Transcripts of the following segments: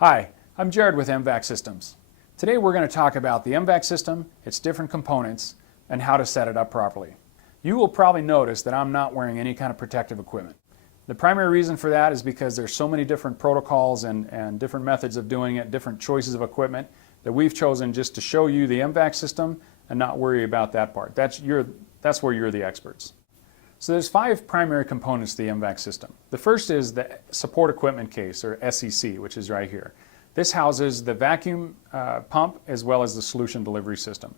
Hi, I'm Jared with M-Vac Systems. Today we're going to talk about the M-Vac system, its different components, and how to set it up properly. You will probably notice that I'm not wearing any kind of protective equipment. The primary reason for that is because there's so many different protocols and different methods of doing it, different choices of equipment, that we've chosen just to show you the M-Vac system and not worry about that part. That's where you're the experts. So there's 5 primary components to the M-Vac system. The first is the support equipment case, or SEC, which is right here. This houses the vacuum pump as well as the solution delivery system.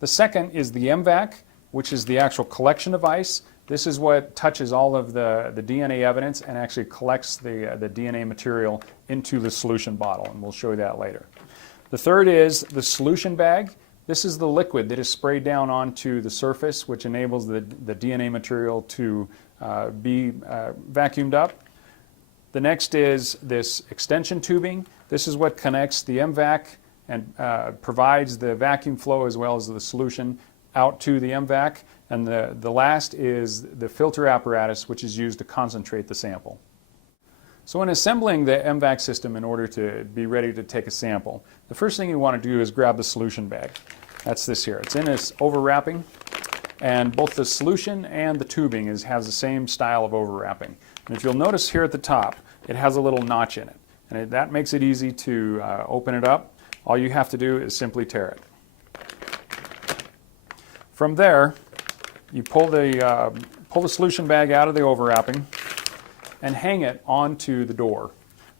The second is the M-Vac, which is the actual collection device. This is what touches all of the DNA evidence and actually collects the DNA material into the solution bottle, and we'll show you that later. The third is the solution bag. This is the liquid that is sprayed down onto the surface, which enables the DNA material to be vacuumed up. The next is this extension tubing. This is what connects the M-Vac and provides the vacuum flow as well as the solution out to the M-Vac. And the last is the filter apparatus, which is used to concentrate the sample. So in assembling the M-Vac system in order to be ready to take a sample, the first thing you want to do is grab the solution bag. That's this here. It's in this overwrapping, and both the solution and the tubing has the same style of overwrapping. And if you'll notice here at the top, it has a little notch in it. And that makes it easy to open it up. All you have to do is simply tear it. From there, you pull the solution bag out of the overwrapping and hang it onto the door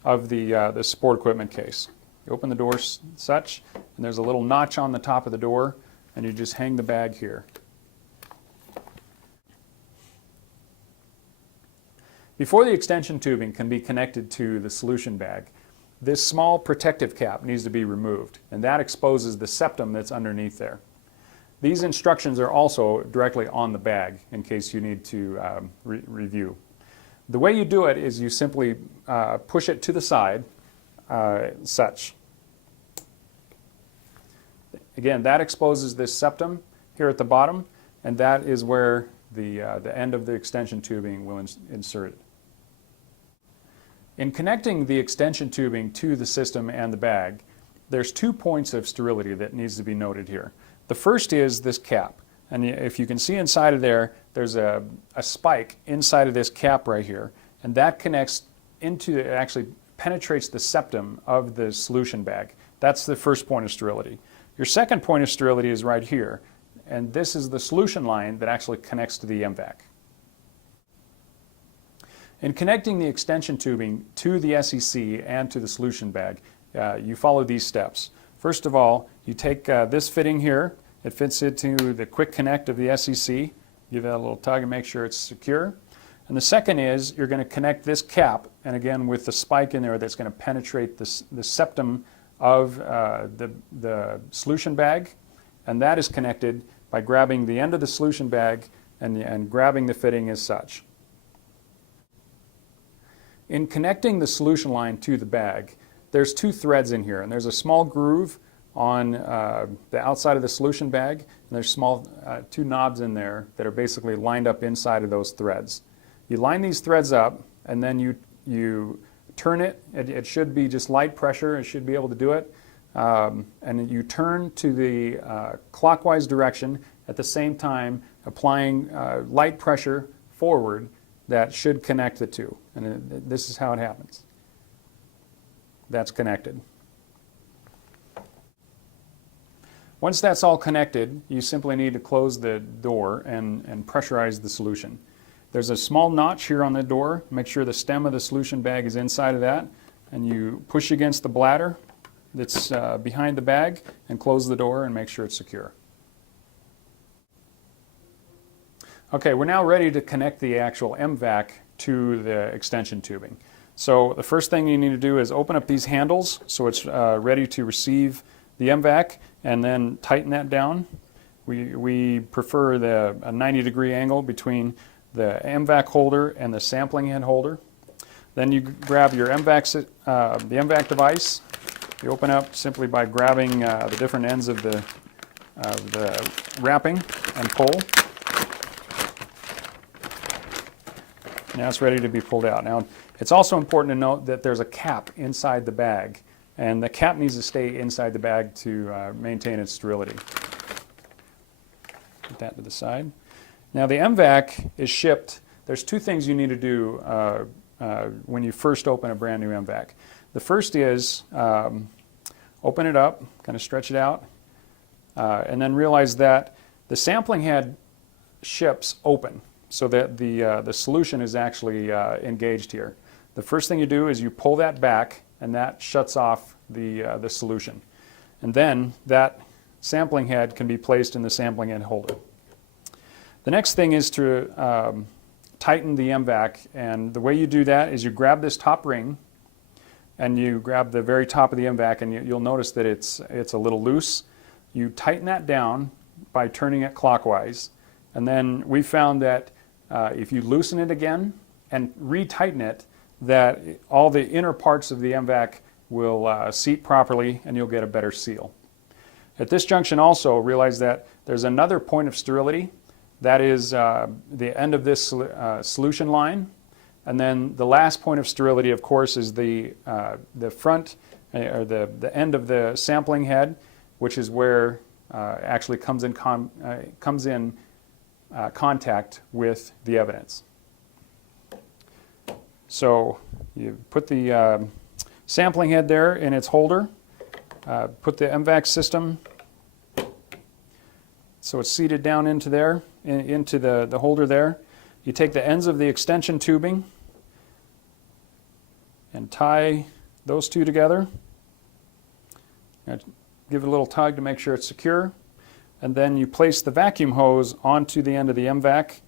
of the support equipment case. You open the door such, and there's a little notch on the top of the door, and you just hang the bag here. Before the extension tubing can be connected to the solution bag, this small protective cap needs to be removed, and that exposes the septum that's underneath there. These instructions are also directly on the bag in case you need to review. The way you do it is you simply push it to the side, such. Again, that exposes this septum here at the bottom, and that is where the end of the extension tubing will insert it. In connecting the extension tubing to the system and the bag, there's 2 points of sterility that needs to be noted here. The first is this cap, and if you can see inside of there, there's a spike inside of this cap right here, and that connects into, it actually penetrates the septum of the solution bag. That's the first point of sterility. Your second point of sterility is right here, and this is the solution line that actually connects to the M-Vac. In connecting the extension tubing to the SEC and to the solution bag, you follow these steps. First of all, you take this fitting here. It fits into the quick connect of the SEC. Give it a little tug and make sure it's secure. And the second is you're going to connect this cap, and again with the spike in there that's going to penetrate the septum of the solution bag, and that is connected by grabbing the end of the solution bag and grabbing the fitting as such. In connecting the solution line to the bag, there's 2 threads in here, and there's a small groove on the outside of the solution bag, and there's small 2 knobs in there that are basically lined up inside of those threads. You line these threads up, and then you turn it. It should be just light pressure. It should be able to do it. And you turn to the clockwise direction at the same time, applying light pressure forward that should connect the 2. And this is how it happens. That's connected. Once that's all connected, you simply need to close the door and pressurize the solution. There's a small notch here on the door. Make sure the stem of the solution bag is inside of that, and you push against the bladder that's behind the bag and close the door and make sure it's secure. Okay, we're now ready to connect the actual M-Vac to the extension tubing. So the first thing you need to do is open up these handles so it's ready to receive the M-Vac, and then tighten that down. We prefer a 90-degree angle between the M-Vac holder and the sampling head holder. Then you grab your the M-Vac device. You open up simply by grabbing the different ends of the wrapping and pull. Now it's ready to be pulled out. Now it's also important to note that there's a cap inside the bag and the cap needs to stay inside the bag to maintain its sterility. Put that to the side. Now the M-Vac is shipped. There's two things you need to do when you first open a brand new M-Vac. The first is open it up, kind of stretch it out, and then realize that the sampling head ships open so that the solution is actually engaged here. The first thing you do is you pull that back, and that shuts off the solution. And then that sampling head can be placed in the sampling head holder. The next thing is to tighten the M-Vac, and the way you do that is you grab this top ring and you grab the very top of the M-Vac, and you'll notice that it's a little loose. You tighten that down by turning it clockwise, and then we found that if you loosen it again and retighten it, that all the inner parts of the M-Vac will seat properly and you'll get a better seal. At this junction also realize that there's another point of sterility. That is the end of this solution line. And then the last point of sterility, of course, is the front or the end of the sampling head, which is where actually comes in contact with the evidence. So you put the sampling head there in its holder, put the M-Vac system so it's seated down into there, into the holder there. You take the ends of the extension tubing and tie those two together. Give it a little tug to make sure it's secure. And then you place the vacuum hose onto the end of the M-Vac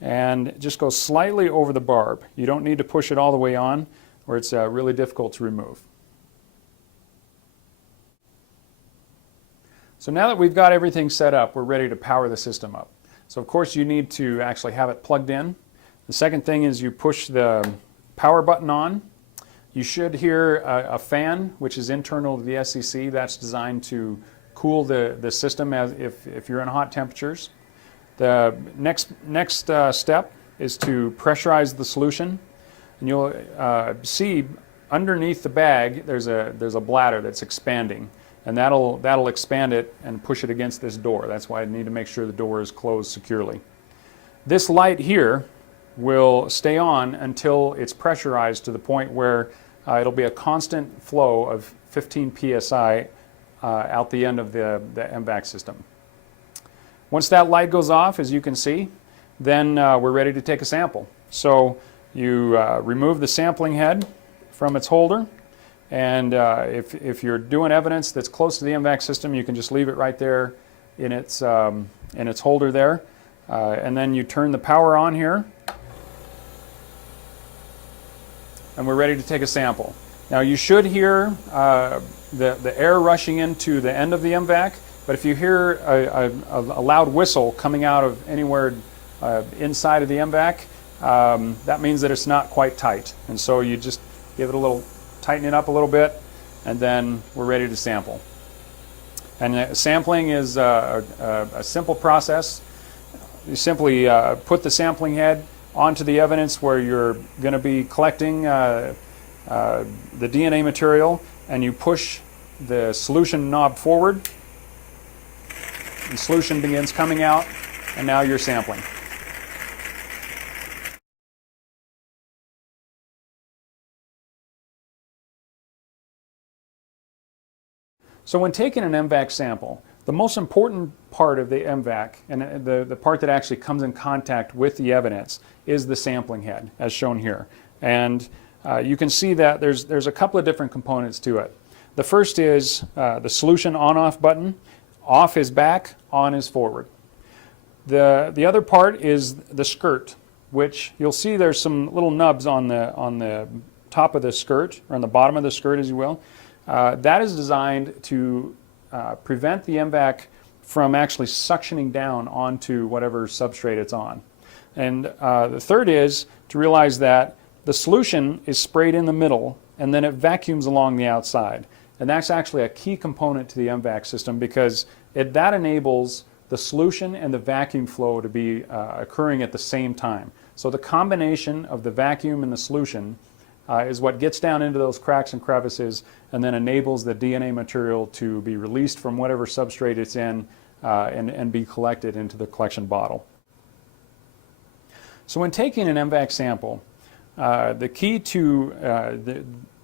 and it just goes slightly over the barb. You don't need to push it all the way on or it's really difficult to remove. So now that we've got everything set up, we're ready to power the system up. So of course you need to actually have it plugged in. The second thing is you push the power button on. You should hear a fan, which is internal to the SCC. That's designed to cool the system as if you're in hot temperatures. The next step is to pressurize the solution. And you'll see underneath the bag there's a bladder that's expanding. And that'll expand it and push it against this door. That's why I need to make sure the door is closed securely. This light here will stay on until it's pressurized to the point where it'll be a constant flow of 15 psi out the end of the M-Vac system. Once that light goes off, as you can see, then we're ready to take a sample. So you remove the sampling head from its holder. And if you're doing evidence that's close to the M-Vac system, you can just leave it right there in its holder there. And then you turn the power on here. And we're ready to take a sample. Now you should hear the air rushing into the end of the M-Vac, but if you hear a loud whistle coming out of anywhere inside of the M-Vac, that means that it's not quite tight. And so you just give it a little, tighten it up a little bit, and then we're ready to sample. And sampling is a simple process. You simply put the sampling head onto the evidence where you're going to be collecting the DNA material, and you push the solution knob forward. The solution begins coming out, and now you're sampling. So when taking an M-Vac sample, the most important part of the M-Vac, and the part that actually comes in contact with the evidence, is the sampling head, as shown here. And you can see that there's a couple of different components to it. The first is the solution on-off button. Off is back, on is forward. The other part is the skirt, which you'll see there's some little nubs on the top of the skirt, or on the bottom of the skirt, as you will. That is designed to prevent the M-Vac from actually suctioning down onto whatever substrate it's on. And the third is to realize that the solution is sprayed in the middle and then it vacuums along the outside. And that's actually a key component to the M-Vac system because that enables the solution and the vacuum flow to be occurring at the same time. So the combination of the vacuum and the solution is what gets down into those cracks and crevices and then enables the DNA material to be released from whatever substrate it's in and be collected into the collection bottle. So when taking an M-Vac sample, the key to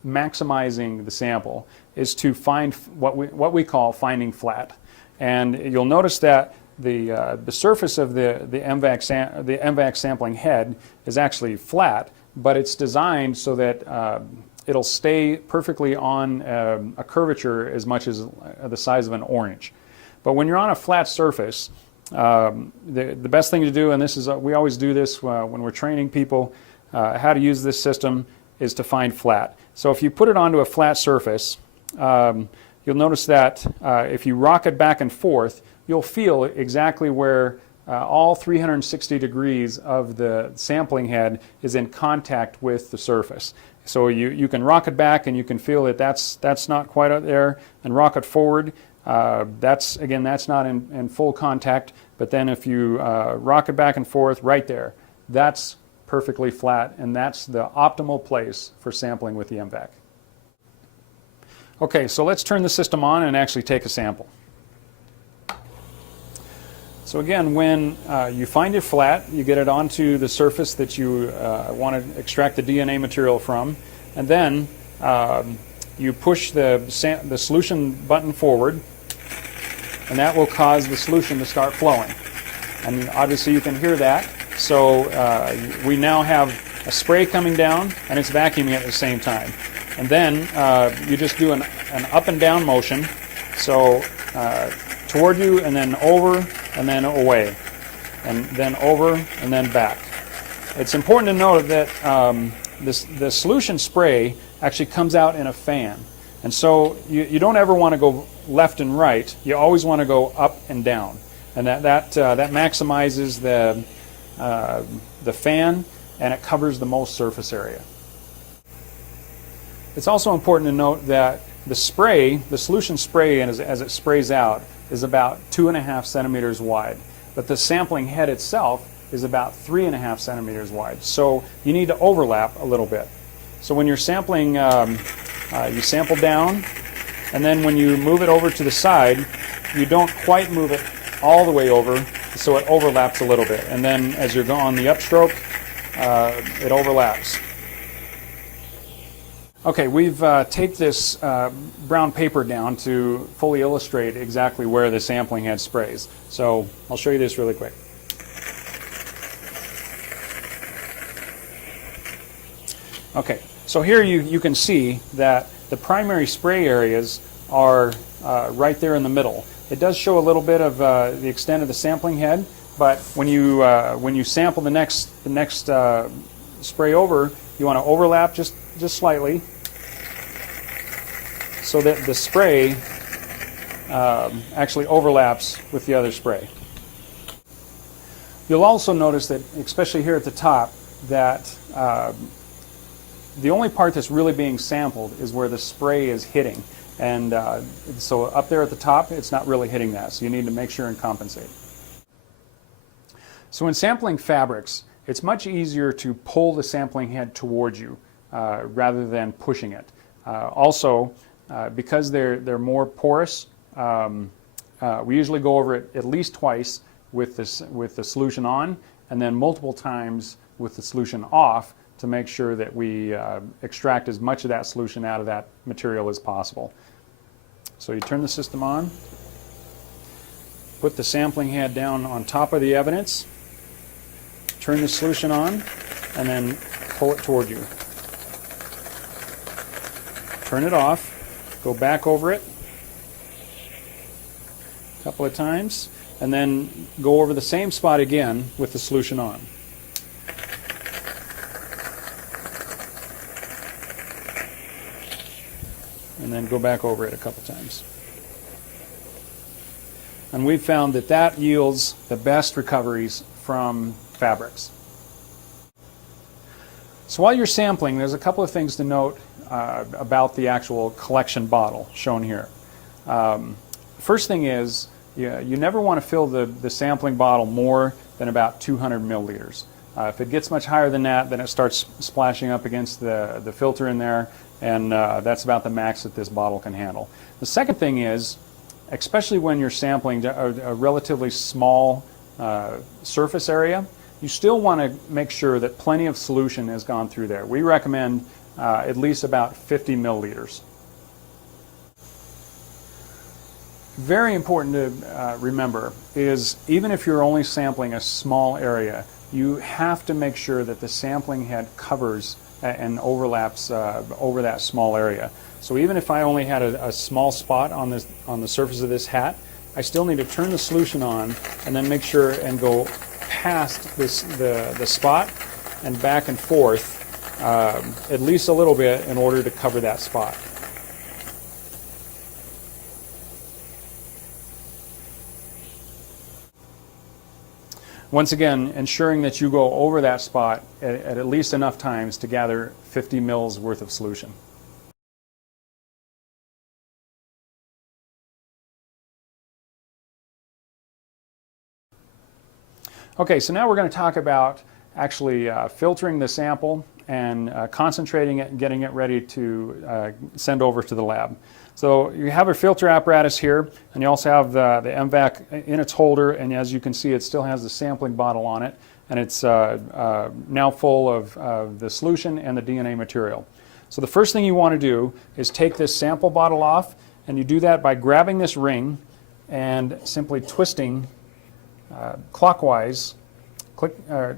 maximizing the sample is to find what we call finding flat. And you'll notice that the surface of the M-Vac sampling head is actually flat, but it's designed so that it'll stay perfectly on a curvature as much as the size of an orange. But when you're on a flat surface, the best thing to do, and this is we always do this when we're training people how to use this system, is to find flat. So if you put it onto a flat surface, you'll notice that if you rock it back and forth, you'll feel exactly where all 360 degrees of the sampling head is in contact with the surface. So you can rock it back and you can feel that that's not quite out there, and rock it forward. That's not in full contact, but then if you rock it back and forth right there, that's perfectly flat, and that's the optimal place for sampling with the M-Vac. Okay, so let's turn the system on and actually take a sample. So again, when you find it flat, you get it onto the surface that you want to extract the DNA material from, and then you push the solution button forward, and that will cause the solution to start flowing. And obviously you can hear that. So we now have a spray coming down, and it's vacuuming at the same time. And then you just do an up and down motion, so toward you, and then over, and then away, and then over, and then back. It's important to note that the solution spray actually comes out in a fan. And so you don't ever want to go left and right. You always want to go up and down. And that maximizes the fan, and it covers the most surface area. It's also important to note that the solution spray, as it sprays out, is about 2.5 centimeters wide. But the sampling head itself is about 3.5 centimeters wide. So you need to overlap a little bit. So when you're sampling, you sample down, and then when you move it over to the side, you don't quite move it all the way over, so it overlaps a little bit. And then as you're going on the upstroke, it overlaps. Okay, we've taped this brown paper down to fully illustrate exactly where the sampling head sprays. So I'll show you this really quick. Okay, so here you can see that the primary spray areas are right there in the middle. It does show a little bit of the extent of the sampling head, but when you sample the next spray over, you want to overlap just slightly, so that the spray actually overlaps with the other spray. You'll also notice that, especially here at the top, that the only part that's really being sampled is where the spray is hitting. And so up there at the top, it's not really hitting that, so you need to make sure and compensate. So in sampling fabrics, it's much easier to pull the sampling head towards you rather than pushing it. Also, because they're more porous, we usually go over it at least twice with the solution on, and then multiple times with the solution off, to make sure that we extract as much of that solution out of that material as possible. So you turn the system on, put the sampling head down on top of the evidence, turn the solution on, and then pull it toward you. Turn it off, go back over it a couple of times, and then go over the same spot again with the solution on. And then go back over it a couple times. And we've found that that yields the best recoveries from fabrics. So while you're sampling, there's a couple of things to note about the actual collection bottle shown here. First thing is, you never want to fill the sampling bottle more than about 200 milliliters. If it gets much higher than that, then it starts splashing up against the filter in there, and that's about the max that this bottle can handle. The second thing is, especially when you're sampling a relatively small surface area, you still want to make sure that plenty of solution has gone through there. We recommend at least about 50 milliliters. Very important to remember is, even if you're only sampling a small area, you have to make sure that the sampling head covers and overlaps over that small area. So even if I only had a small spot on the surface of this hat, I still need to turn the solution on and then make sure and go past the spot and back and forth at least a little bit in order to cover that spot. Once again, ensuring that you go over that spot at least enough times to gather 50 mils worth of solution. Okay, so now we're going to talk about actually filtering the sample and concentrating it and getting it ready to send over to the lab. So you have a filter apparatus here, and you also have the M-Vac in its holder, and as you can see, it still has the sampling bottle on it, and it's now full of the solution and the DNA material. So the first thing you want to do is take this sample bottle off, and you do that by grabbing this ring and simply twisting clockwise.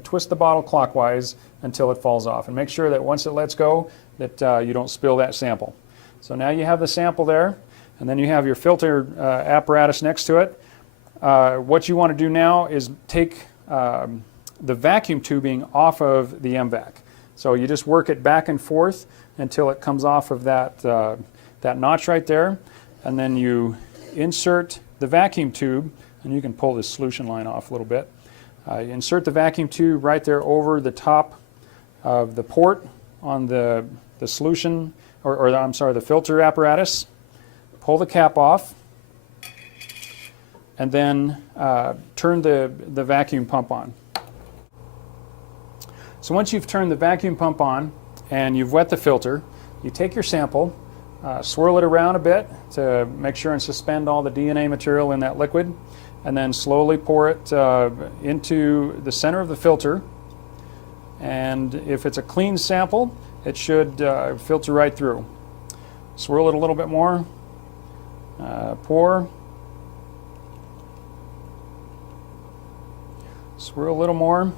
Twist the bottle clockwise until it falls off, and make sure that once it lets go that you don't spill that sample. So now you have the sample there, and then you have your filter apparatus next to it. What you want to do now is take the vacuum tubing off of the M-Vac. So you just work it back and forth until it comes off of that notch right there, and then you insert the vacuum tube, and you can pull this solution line off a little bit. You insert the vacuum tube right there over the top of the port on the solution, or I'm sorry, the filter apparatus. Pull the cap off, and then turn the vacuum pump on. So once you've turned the vacuum pump on and you've wet the filter, you take your sample, swirl it around a bit to make sure and suspend all the DNA material in that liquid, and then slowly pour it into the center of the filter. And if it's a clean sample, it should filter right through. Swirl it a little bit more, pour, swirl a little more,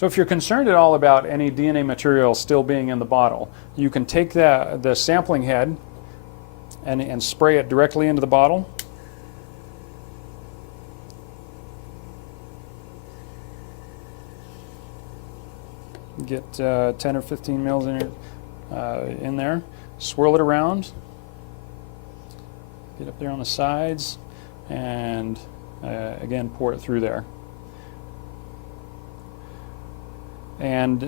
So if you're concerned at all about any DNA material still being in the bottle, you can take the sampling head and spray it directly into the bottle. Get 10 or 15 mils in there. Swirl it around. Get up there on the sides, and again pour it through there. And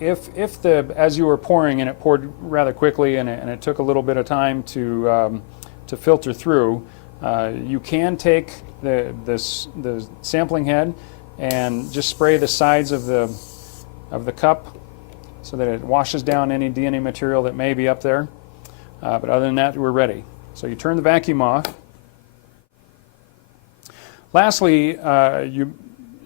if as you were pouring and it poured rather quickly and it took a little bit of time to filter through, you can take the sampling head and just spray the sides of the cup so that it washes down any DNA material that may be up there. But other than that, we're ready. So you turn the vacuum off. Lastly, you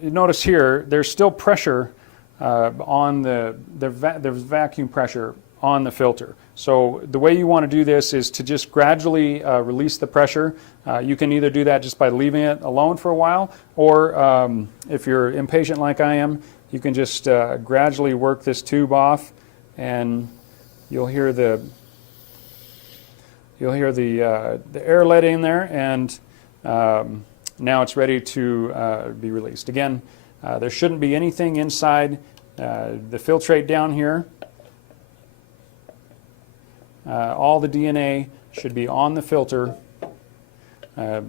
notice here there's still pressure on the vacuum pressure on the filter. So the way you want to do this is to just gradually release the pressure. You can either do that just by leaving it alone for a while, or if you're impatient like I am, you can just gradually work this tube off, and you'll hear the air let in there, and now it's ready to be released. Again, there shouldn't be anything inside the filtrate down here. All the DNA should be on the filter,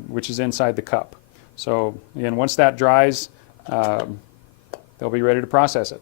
which is inside the cup. So again, once that dries, they'll be ready to process it.